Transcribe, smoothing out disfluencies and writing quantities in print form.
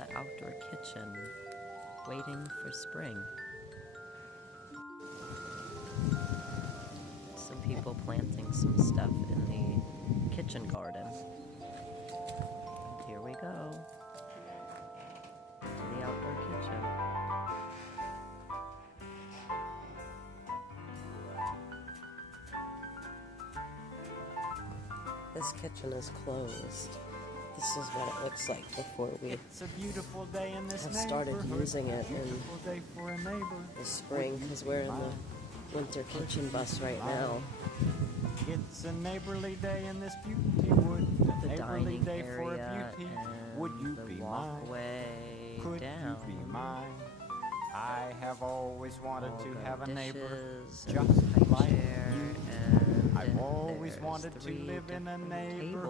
the outdoor kitchen, waiting for spring. Some people planting some stuff in the kitchen garden. And here we go to the outdoor kitchen. This kitchen is closed. This is what it looks like before we It's a beautiful day in this have started using it in Beautiful day for a neighbor. the spring, because we're in the winter kitchen bus right now. It's a neighborly day in this beauty wood. A The neighborly dining day for area a beauty. and Would you the be mine? walkway Could down. you be mine? I have always wanted All to the have a neighbor dishes just and high like chair, you. and I've always there's wanted to 3 live in a different neighborhood